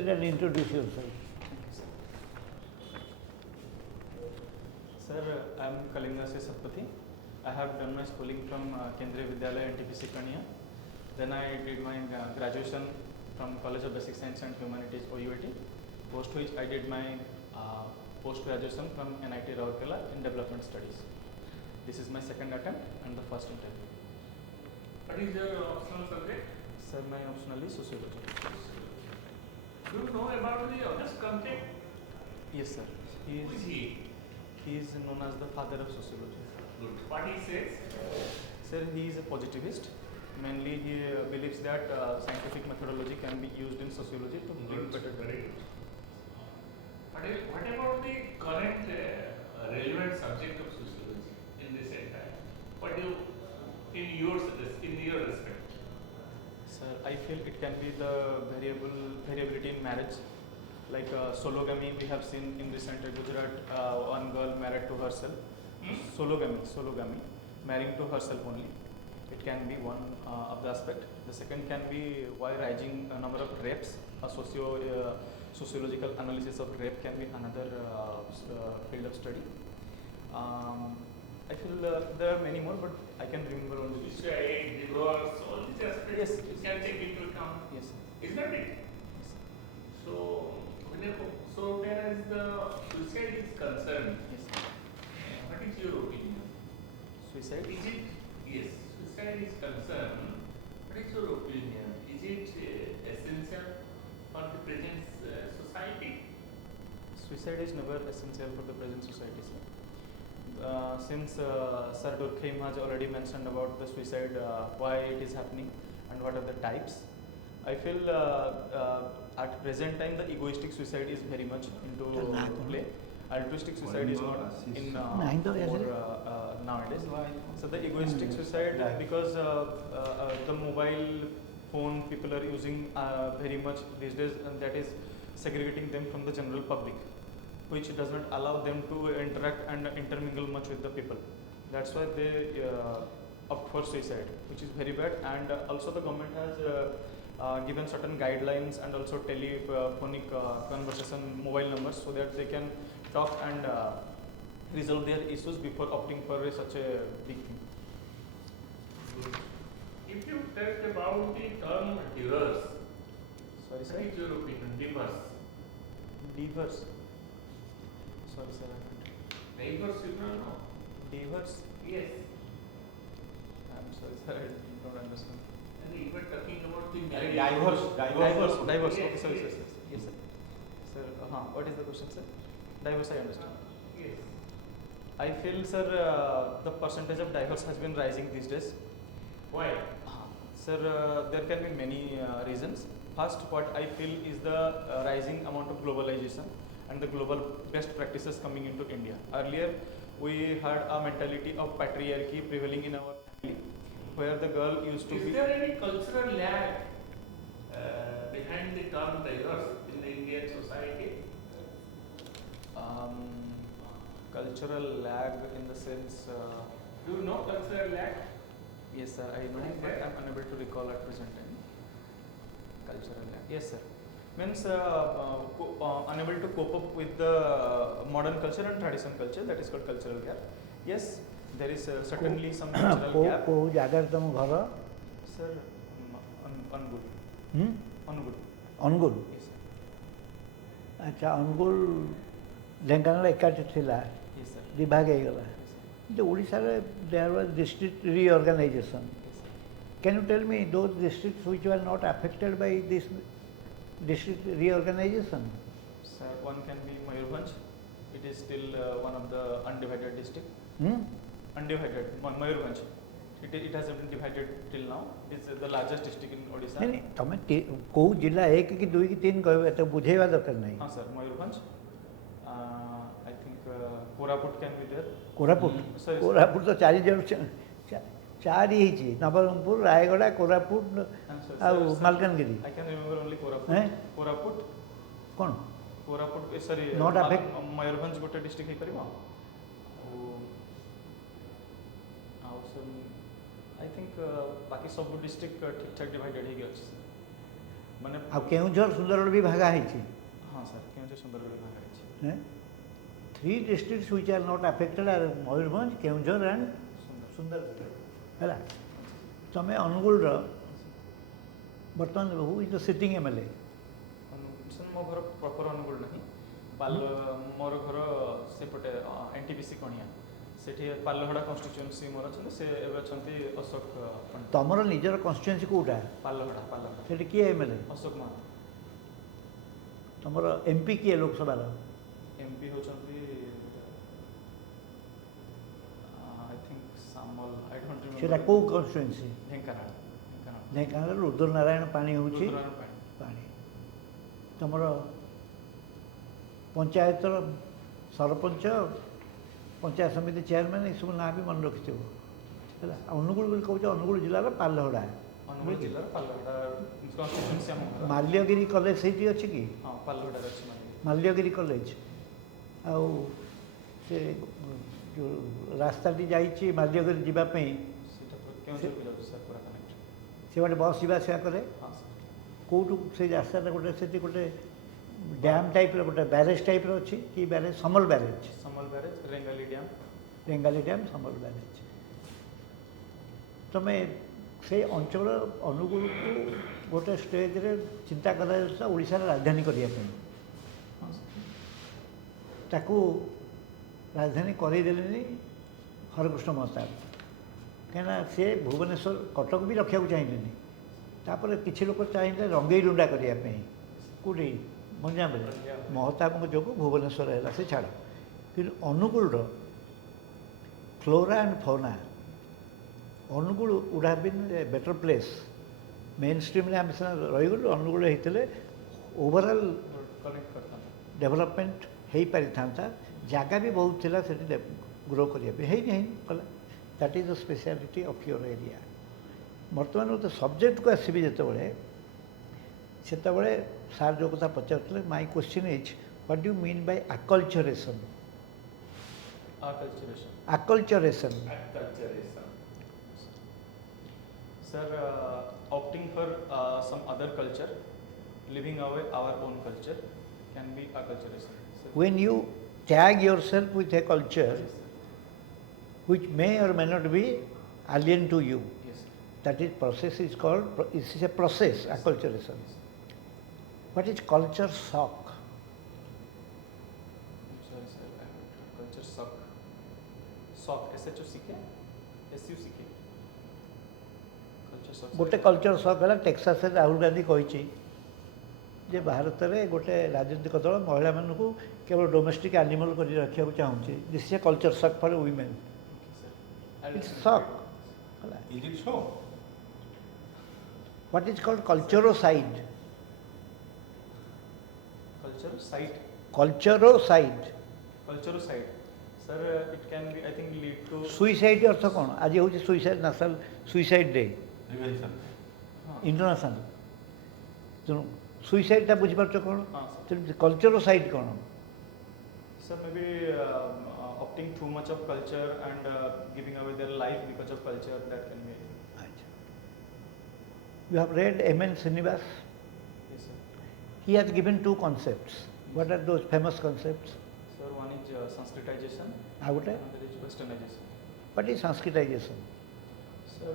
seated and introduce yourself. Sir, I am Kalinga Asish Satpathy. I have done my schooling from Kendriya Vidyalaya NTPC Kaniya. Then I did my graduation from College of Basic Science and Humanities OUAT, post which I did my post graduation from NIT Rourkela in Development Studies. This is my second attempt and the first interview. What is your optional subject? Sir, my optional is Sociology. Do you know about the August Comte? Yes, sir. Who is he? He is known as the father of sociology. Good. What he says? Sir, he is a positivist. Mainly, he believes that scientific methodology can be used in sociology to bring better. Very good. What about the current relevant subject of sociology in recent time? What do you, in your respect? Sir, I feel it can be the variability in marriage. Like sologamy, we have seen in recent Gujarat, one girl married to herself. Sologamy, marrying to herself only. It can be one of the aspect. The second can be why rising number of rapes. A sociological analysis of rape can be another field of study. I feel there are many more, but I can remember only this. Suicide, divorce, all these aspects Yes, you yes. can take into account. Yes. Isn't it? Yes. So, whereas the suicide is concerned, Yes. what is your opinion? Suicide. Is it, yes, suicide is concerned, what is your opinion? Is it essential for the present society? Suicide is never essential for the present society, sir. Since Sir Durkheim has already mentioned about the suicide, why it is happening and what are the types, I feel at present time the egoistic suicide is very much into play. Altruistic suicide is not in more nowadays. So the egoistic suicide, because the mobile phone people are using very much these days, and that is segregating them from the general public, which does not allow them to interact and intermingle much with the people. That's why they opt for suicide, which is very bad. And also the government has given certain guidelines and also telephonic conversation mobile numbers, so that they can talk and resolve their issues before opting for such a big thing. Good. If you talk about the term divorce, Sorry, what sir. is your opinion? Divorce. Divorce. Sorry, sir. Divorce, you don't know? Divorce. Yes. I'm sorry, sir. I don't understand. And you were talking about the marriage. Divorce. Yes, Okay, sorry, yes. sir. Yes, sir. Sir, what is the question, sir? Divorce, I understand. Yes. I feel, sir, the percentage of divorce has been rising these days. Why? Sir, there can be many reasons. First, what I feel is the rising amount of globalization and the global best practices coming into India. Earlier, we had a mentality of patriarchy prevailing in our family, where the girl used to Is be. there any cultural lag behind the term divorce in the Indian society? Cultural lag in the sense. Do you know cultural lag? Yes, sir, I know, What is but that? I am unable to recall at present time. Cultural lag. Yes, sir. Means unable to cope up with the modern culture and traditional culture, that is called cultural gap. Yes, there is certainly some cultural gap. କୋଉ ଜାଗାରେ ତମ ଘର? Sir, Angul. Angul. Angul. Yes, sir. ଆଚ୍ଛା, ଅନୁଗୁଳ ଢେଙ୍କାନାଳ ଏକାଠି ଥିଲା, Yes, sir. ବିଭାଗ ହେଇଗଲା। Yes, sir. କିନ୍ତୁ ଓଡ଼ିଶାରେ there was district reorganization. Yes, sir. Can you tell me those districts which were not affected by this district reorganization? Sir, one can be Mayurbhanj. It is still one of the undivided district. Undivided, Mayurbhanj. It has been divided till now. It is the largest district in Odisha. नहीं नहीं, ତମେ କୋଉ ଜିଲ୍ଲା 1 କି 2 କି 3 କହିବ, ଏତେ ବୁଝେଇବା ଦରକାର ନାହିଁ। हाँ sir, Mayurbhanj. I think Koraput can be there. Koraput Sorry, sir. Koraput ତ 4 ଜଣ 4 ହେଇଛି, ନବରଙ୍ଗପୁର, ରାୟଗଡ଼ା, କୋରାପୁଟ I'm sorry, ଆଉ sir. Malkangiri. I can remember only Koraput. Eh? Koraput. କ'ଣ? Koraput, sorry, Not affect- Mayurbhanj ଗୋଟେ district ହେଇପାରିବ। ଆଉ sir, I think ବାକି ସବୁ district ଠିକ୍ ଠାକ୍ divided ହେଇକି ଅଛି। माने आ केउझर सुंदरगढ़ भी भागा है हाँ सर केउझर सुंदरगढ़ भागा है 3 districts which are not affected are Mayurbhanj, Keonjhar and Sundargarh है तमें अनुगुल बर्तमान who is the sitting MLA sir मो घर प्रॉपर अनुगुल नहीं पाल मोर घर सेपटे एनटीपीसी कणिया सेठी पालहड़ा कन्स्टिट्यूएंसी मोर अछन से एबे अछंती अशोक पंडित तमर निजर कन्स्टिट्यूएंसी कोटा पालहड़ा सेठी किए एमएलए अशोक मान तमर एमपी किए लोकसभा एमपी होचंती I think Samal I don't remember सेटा को कन्स्टिट्यूएंसी ढेंकानाल रुद्र नारायण पानी होची रुद्रनारायण पानी तमर पंचायत सरपंच पंचायत समिति चेयरमैन ये सब ना भी मन रखिथ है अनुगुल बोली कहूँ अनुगुल जिलार पालहड़ा अनुगुल जिल्ला पालहड़ा कन्स्टिट्यूएंसी हम माल्यगिरी कॉलेज से अच्छी कि हां पालहड़ा अछि माल्यगिरी कॉलेज आउ से जो रास्ताटी जाइए माल्यगिरी जीवाई सेटा तो केउझर को जाउ सर पूरा कनेक्ट से बाटे बस जीवा आसिया करे हां सर कौटू से रास्ता गोटे से गोटे डैम टाइप गोटे बैरेज टाइप अच्छी कि barrage Samal barrage Rengali dam Samal barrage तमें से अंचल अनुगुल को गोटे स्टेज रे चिंता करा ओडिशार राजधानी करने ताकू राजधानी करदेले हरकृष्ण महताब कहीं सी भुवनेश्वर कटक भी रखा चाहिए तापर किसी लोग चाहिए रंगई रुंडा करने कौटी गंजाम महताब जो भुवनेश्वर है से छाड़ कि Anugul flora and fauna Anugul would have been a better place mainstream रे आम सीना रहीगलु अनुगुल होते ओवरऑल कनेक्ट करता डेवलपमेंट हो पारि था जगह भी बहुत थिला से ग्रो करने कला that is the speciality of your area बर्तमान तो सब्जेक्ट को आसबि जिते सेतबे सार जो कथा पचारे my question is what do mean by acculturation acculturation sir opting for some other culture living away our own culture can be acculturation sir. When you tag yourself with a culture Yes, which may or may not be alien to you, yes, that is process is called, it is a process, acculturation. What is culture shock? sorry sir culture shock SHOCK SUCK culture shock गोटे culture shock है Texas Rahul Gandhi कही जे भारत में गोटे राजनीतिक दल महिला मान को केवल डोमेस्टिक एनिमल कर रखा चाहूँगी this is a culture shock for women it's shock Is it so? What is called culturocide culture side sir it can be I think lead to suicide अर्थ कौन आज हूँ suicide national suicide day Prevention. International तेणु सुइसाइडटा बुझीपार कौन हाँ कल्चरोसाइड कौन sir maybe opting too much of culture and giving away their life because of culture that can be You have read M.N. Srinivas? yes sir He has given two concepts. What are those famous concepts? sir one is Sanskritization What another is Westernization is Sanskritization? sir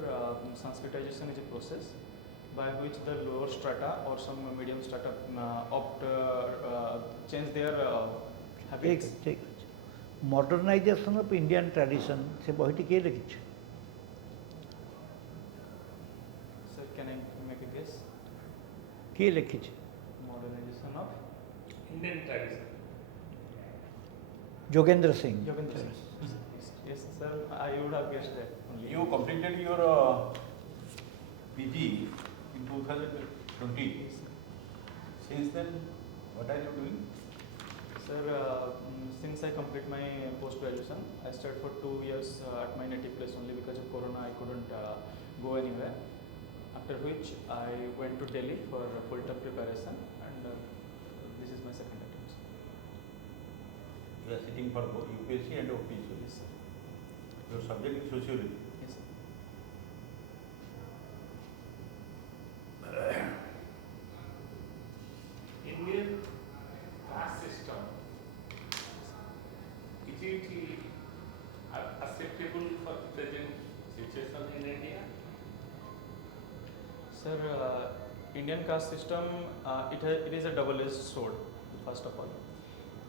Sanskritization is a process by which the lower strata or some medium strata change their habits ठीक modernisation of Indian tradition से बहीटी किए लिखी sir can I make a guess किए लिखी modernization of Indian tradition. Jogendra Singh Yogindra Singh. Yes, sir. I would have guessed that only. You completed your PG in 2020. Yes, sir. Since then, what are you doing? Sir, since I complete my post graduation, I stayed for 2 years at my native place only because of Corona. I couldn't go anywhere. After which I went to Delhi for full-time preparation, and this is my second attempt. You are sitting for both UPSC and OPSC. Yes, sir. Your subject is Sociology. Yes, sir. Sir, Indian caste system, it is a double-edged sword, first of all.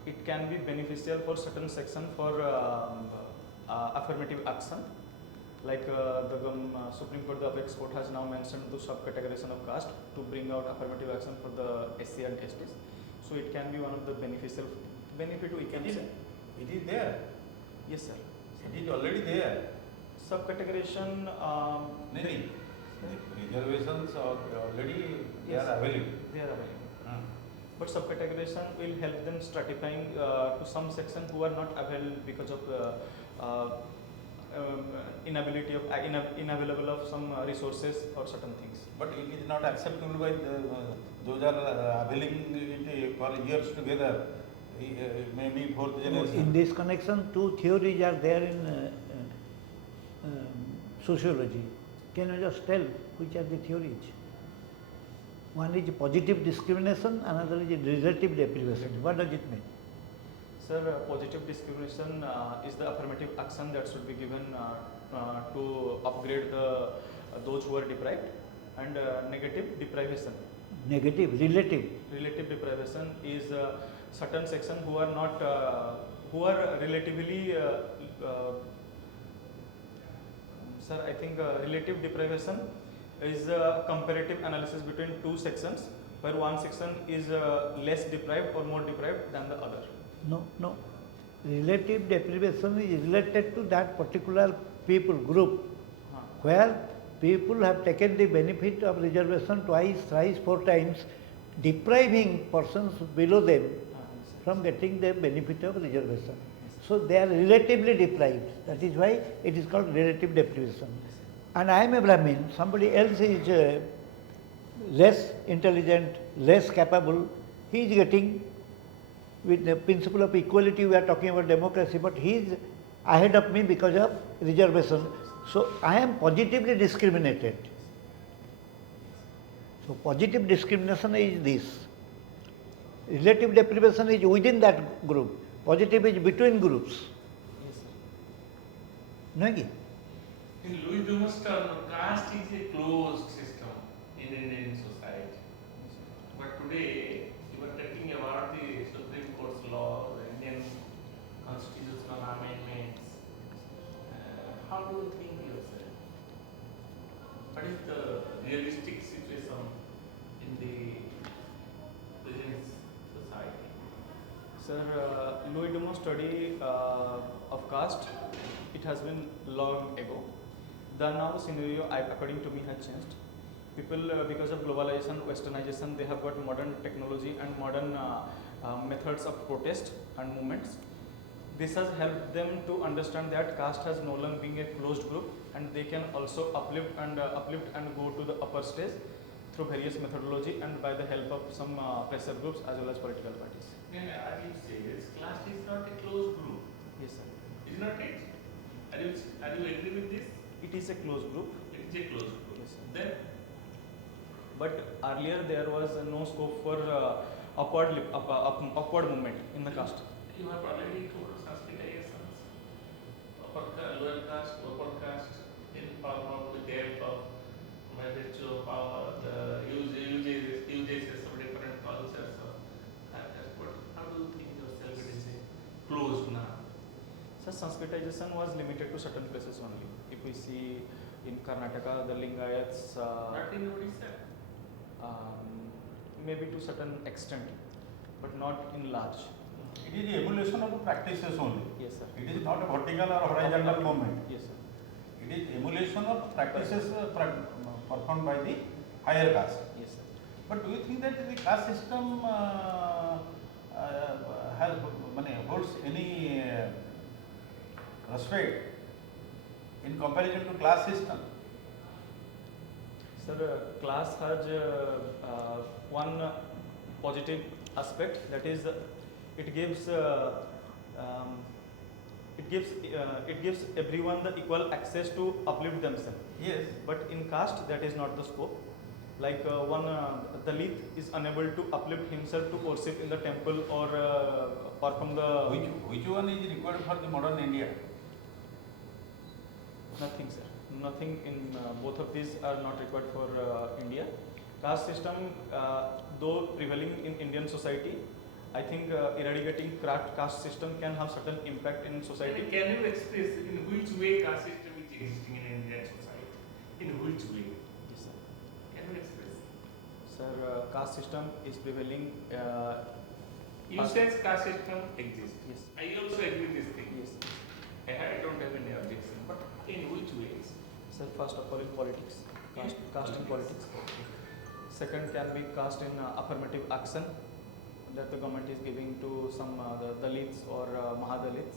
It can be beneficial for certain section for affirmative action. Like the Supreme Court of Opsc Court has now mentioned the subcategorization of caste to bring out affirmative action for the SC and STs. So it can be one of the beneficial benefit we can say. It is there. Yes, sir. It is already there. Subcategorization. Nahi. Reservations are already they Yes. are available. They are available. Hmm. But subcategorization will help them stratifying to some section who are not available because of inability of inavailable of some resources or certain things. But it is not acceptable by those are availing it for years together, maybe fourth generation. In this connection, two theories are there in sociology. Can you just tell which are the theories? One is positive discrimination, another is relative deprivation. What does it mean? Sir, positive discrimination is the affirmative action that should be given to upgrade those who are deprived, and negative deprivation. Negative, relative. Relative deprivation is certain section who are not who are relatively sir, I think relative deprivation is a comparative analysis between two sections where one section is less deprived or more deprived than the other. No, no. Relative deprivation is related to that particular people group where people have taken the benefit of reservation twice, thrice, 4 times, depriving persons below them from getting the benefit of reservation. So they are relatively deprived. That is why it is called relative deprivation. And I am a Brahmin, somebody else is less intelligent, less capable, he is getting, with the principle of equality we are talking about democracy, but he is ahead of me because of reservation. So I am positively discriminated. So positive discrimination is this. Relative deprivation is within that group. Positive is between groups. Yes, sir. No? Ki? In Louis Dumas' term, caste is a closed system in Indian society. But today, you are talking about the Supreme Court's law, the Indian constitutional amendments. How do you think yourself? What is the realistic situation in the present society? Sir, Louis Dumas study of caste, it has been long ago. The now scenario, according to me, has changed. People, because of globalization, westernization, they have got modern technology and modern methods of protest and movements. This has helped them to understand that caste has no longer been a closed group, and they can also uplift and go to the upper stage through various methodology and by the help of some pressure groups as well as political parties. Are you serious? Caste is not a closed group. Yes, sir. Is not it? Are you agree with this? It is a closed group. It is a closed group. Yes, sir. Then But earlier there was no scope for upward movement in the caste. you have already told Sanskritization, lower caste, upper caste, in form of with the help of by virtue of power, the uses of different cultures. But how do you think yourself it is closed now? So Sanskritization was limited to certain places only. If we see in Karnataka, the Lingayats, Not in Odisha. maybe to certain extent, but not in large. It is the evolution of the practices only. Yes, sir. It is not a vertical or horizontal movement. Yes, sir. It is emulation of practices performed by the higher caste. Yes, sir. But do you think that the caste system holds any respect in comparison to class system? Sir, class has one positive aspect, that is it gives everyone the equal access to uplift themselves. Yes. But in caste, that is not the scope. Like one Dalit is unable to uplift himself to worship in the temple or from the Which one is required for the modern India? nothing, sir. nothing in both of these are not required for India. Caste system, though prevailing in Indian society, I think eradicating caste system can have certain impact in society. Can you express in which way caste system is existing in Indian society? In which way? Yes, sir. Can you express? Sir, caste system is prevailing. You said caste system exists. Yes. I also agree with this thing. Yes. I don't have any objection. But in which ways? Sir, first of all in politics, caste in politics. Second can be caste in affirmative action that the government is giving to some the Dalits or Mahadalits.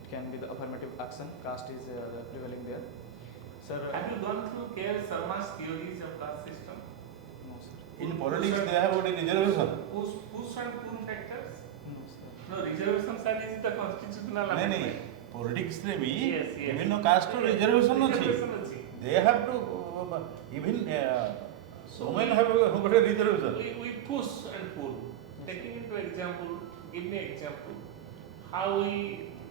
It can be the affirmative action. Caste is prevailing there. Sir, Have you gone through K.R. Sharma's theories of caste system? no, sir. In politics, they have got a reservation. Push and pull factors? No, sir. No, reservation is the constitutional नहीं नहीं amendment. politics रे भी Yes, yes. विभिन्न caste रो reservation अछि. Reservation ଅଛି. They have to even women have got a reservation. We push and pull. Taking into example, give me example. How we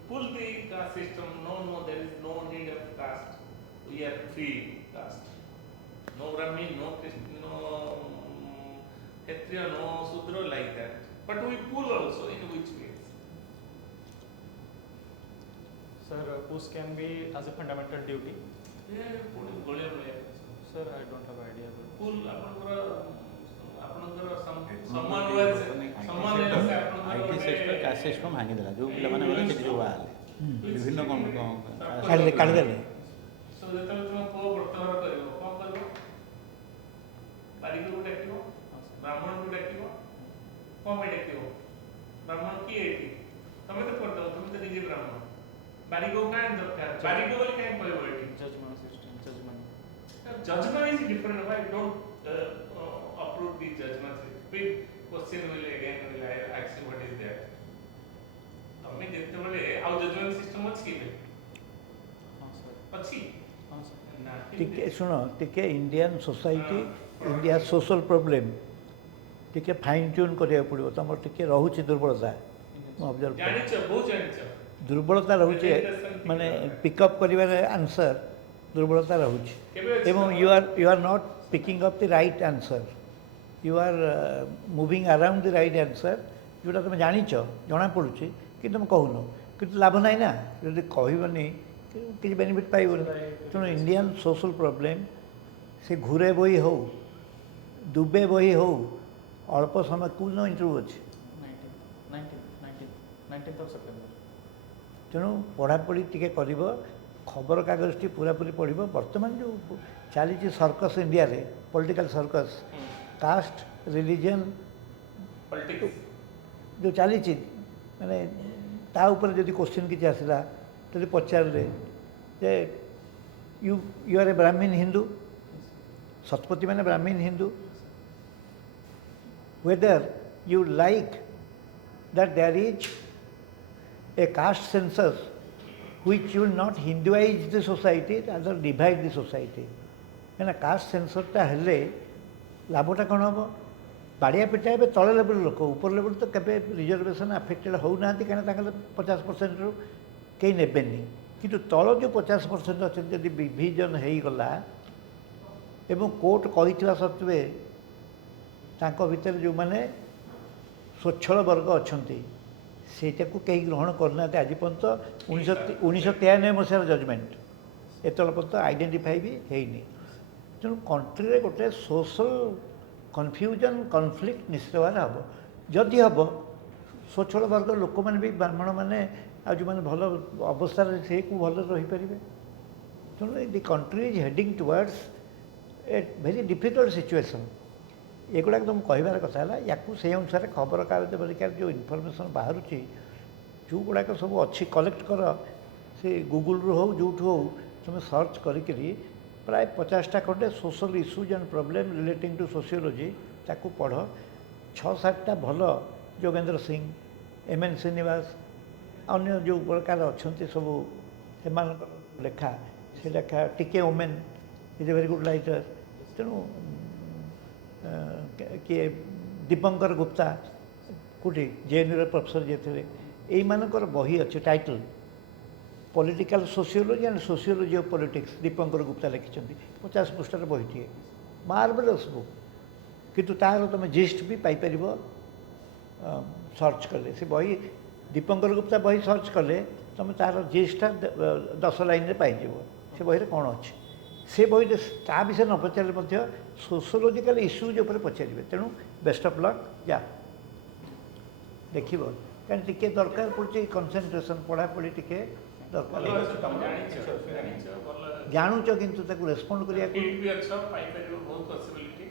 pull the caste system? No, there is no need of caste. We are free caste. No Brahmin, no Christian, no Kshatriya, no Sudra like that. But we pull also in which ways? Sir, push can be as a fundamental duty. Yeah, pulling golia. Sir, I don't have idea. Pull ଆପଣଙ୍କର ସମାନ wise ସମାନ ହେଲେ ସେ IT sector caste system ଭାଙ୍ଗି ଦେଲା ଯୋଉ ପିଲାମାନେ ଗଲେ ସେଠି ଯୋଉ ବାହାରିଲେ ବିଭିନ୍ନ କାଢିଦେଲେ ସୋ ଯେତେବେଳେ ତୁମ ପୁଅ ବ୍ରତଘର କରିବ କ'ଣ କରିବ? ବାରିକକୁ ଡାକିବ, ବ୍ରାହ୍ମଣକୁ ଡାକିବ, କ'ଣ ପାଇଁ ଡାକିବ? ବ୍ରାହ୍ମଣ କିଏ ଏଠି? ତମେ ତ କରିଦେବ, ତମେ ତ ନିଜେ ବ୍ରାହ୍ମଣ। ବାରିକକୁ କାହିଁ ଦରକାର? ବାରିକ ବୋଲି କାହିଁ କହିବ ଏଠି? Judgment system, judgment. Judgment is different. Why don't approve the judgment? Big question will ask you what is that? तमें ଯେତେବେଳେ ଆଉ judgment system ଅଛି ଏବେ? हाँ sir. ଅଛି? हाँ sir. ନା ଟିକେ ଶୁଣ ଟିକେ Indian society India social problem ଟିକେ ଫାଇନ୍ ଟ୍ୟୁନ୍ କରିବାକୁ ପଡ଼ିବ ତୁମର ଟିକେ ରହୁଛି ଦୁର୍ବଳତା ମୁଁ ଅବଜର୍ଭ କରେ ଜାଣିଛ ବହୁତ ଜାଣିଛ ଦୁର୍ବଳତା ରହୁଛି ମାନେ ପିକଅପ୍ କରିବାରେ ଆନ୍ସର୍ ଦୁର୍ବଳତା ରହୁଛି ଏବଂ you are not picking up the right answer you are moving around the right answer ଯେଉଁଟା ତୁମେ ଜାଣିଛ ଜଣାପଡ଼ୁଛି କିନ୍ତୁ ତୁମେ କହୁନ କିନ୍ତୁ ଲାଭ ନାହିଁ ନା ଯଦି କହିବନି କିଛି ବେନିଫିଟ୍ ପାଇବନି ତେଣୁ ଇଣ୍ଡିଆନ୍ ସୋଶାଲ ପ୍ରୋବ୍ଲେମ୍ ସେ ଘୁରେ ବହି ହେଉ ଦୁବେ ବହି ହେଉ ଅଳ୍ପ ସମୟ କେଉଁଦିନ ଇଣ୍ଟରଭ୍ୟୁ ଅଛି 19th of September. ତେଣୁ ପଢ଼ାପଢ଼ି ଟିକେ କରିବ ଖବରକାଗଜଟି ପୁରାପୁରି ପଢ଼ିବ ବର୍ତ୍ତମାନ ଯେଉଁ ଚାଲିଛି ସର୍କସ୍ ଇଣ୍ଡିଆରେ political circus caste religion politics ଯେଉଁ ଚାଲିଛି ମାନେ ତା ଉପରେ ଯଦି କୋଶ୍ଚିନ୍ କିଛି ଆସିଲା ଯଦି ପଚାରିଲେ ଯେ ୟୁ ଆର୍ ଏ ବ୍ରାହ୍ମୀଣ ହିନ୍ଦୁ ଶତପଥୀ ମାନେ Brahmin Hindu whether you like that there is a caste census which will not Hinduize the society, rather divide the society. କାହିଁକିନା କାଷ୍ଟ ସେନ୍ସରଟା ହେଲେ ଲାଭଟା କ'ଣ ହେବ ବାଡ଼ିଆ ପିଟା ଏବେ ତଳ ଲେବୁଲ୍ ଲୋକ ଉପର ଲେବୁଲ୍ ତ କେବେ ରିଜର୍ଭେସନ୍ ଆଫେକ୍ଟେଡ଼ ହେଉନାହାନ୍ତି କାହିଁକିନା ତାଙ୍କର 50%ରୁ କେହି ନେବେନି କିନ୍ତୁ ତଳ ଯେଉଁ 50% ଅଛନ୍ତି ଯଦି ବିଭାଜନ ହେଇଗଲା ଏବଂ କୋର୍ଟ କହିଥିବା ସତ୍ତ୍ୱେ ତାଙ୍କ ଭିତରେ ଯେଉଁମାନେ ସ୍ୱଚ୍ଛଳ ବର୍ଗ ଅଛନ୍ତି ସେଇଟାକୁ କେହି ଗ୍ରହଣ କରୁନାହାନ୍ତି ଆଜି ପର୍ଯ୍ୟନ୍ତ 1993 ମସିହାର ଜଜମେଣ୍ଟ ଏତେବେଳେ ପର୍ଯ୍ୟନ୍ତ ଆଇଡେଣ୍ଟିଫାଇ ବି ହେଇନି ତେଣୁ କଣ୍ଟ୍ରିରେ ଗୋଟେ ସୋଶାଲ କନଫ୍ୟୁଜନ୍ କନଫ୍ଲିକ୍ଟ ନିଶ୍ଚିତ ଭାବରେ ହେବ ଯଦି ହେବ ସ୍ୱଚ୍ଛଳ ବର୍ଗ ଲୋକମାନେ ବି ବ୍ରାହ୍ମଣମାନେ ଆଉ ଯେଉଁମାନେ ଭଲ ଅବସ୍ଥାରେ ସେଇକୁ ଭଲରେ ରହିପାରିବେ ତେଣୁ the country is heading towards a very difficult situation ଏଗୁଡ଼ାକ ତୁମ କହିବାର କଥା ହେଲା ୟାକୁ ସେଇ ଅନୁସାରେ ଖବରକାଗଜ ବରିକାର ଯେଉଁ ଇନଫର୍ମେସନ୍ ବାହାରୁଛି ଯେଉଁଗୁଡ଼ାକ ସବୁ ଅଛି କଲେକ୍ଟ କର ସେ ଗୁଗୁଲରୁ ହେଉ ଯେଉଁଠୁ ହେଉ ତୁମେ ସର୍ଚ୍ଚ କରିକିରି ପ୍ରାୟ 50ଟା ଖଣ୍ଡେ social issues and problem relating to sociology ତାକୁ ପଢ଼ 6-7ଟା ଭଲ ଯୋଗେନ୍ଦ୍ର ସିଂ ଏମ୍.ଏନ୍. ଶ୍ରୀନିବାସ ଅନ୍ୟ ଯେଉଁ ପ୍ରକାର ଅଛନ୍ତି ସବୁ ସେମାନଙ୍କର ଲେଖା ସେ ଲେଖା ଟିକେ women is a very good Writer ତେଣୁ କିଏ ଦୀପଙ୍କର ଗୁପ୍ତା କେଉଁଠି ଜେଏନ୍ୟୁର ପ୍ରଫେସର ଯିଏ ଥିଲେ ଏଇମାନଙ୍କର ବହି ଅଛି title political sociology and sociology of politics Dipankar Gupta लिखिं 50 पृष्ठार बहीटे मार्वेलस बुक किंतु तार तुम जिस्ट भी पाइपर सर्च कले से बही दीपंकर गुप्ता बही सर्च कले तुम तार जिस्टा 10 लाइन पाइज से बही कौन अच्छे से बही ता विषय न पचारे सोशियोलॉजिकल इश्यूज उपर पचारे तेणु बेस्ट ऑफ लक जा देख कहीं टी दरकार पड़े कनसेंट्रेशन पढ़ापढ़ी टी दरकार जानुच किंतु रेस्पॉन्ड It भी अच्छा पाइपर बहुत पॉसिबिलिटी